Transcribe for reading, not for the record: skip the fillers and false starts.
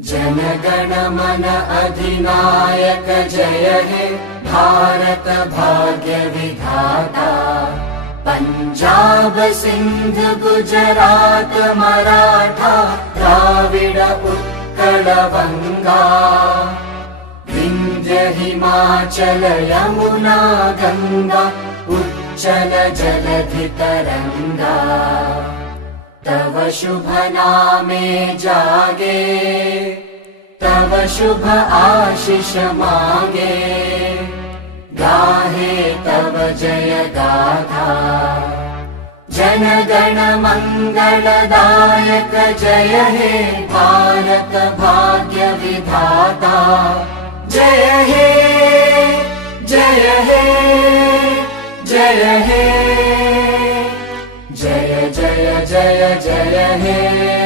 जनगण मन अधिनायक जय हे भारत भाग्य विधाता। पंजाब सिंध गुजरात मराठा द्राविड उत्कल बंगा। विंध्य हिमाचल यमुना गंगा उच्चल जलधि तरंगा। तव शुभ नामे जागे तव शुभ आशीष मांगे। गाहे तव जय गाथा जनगण मंगलदायक जय हे भारत भाग्य विधाता। जय हे जय हे जय हे जय जय जय जय हे।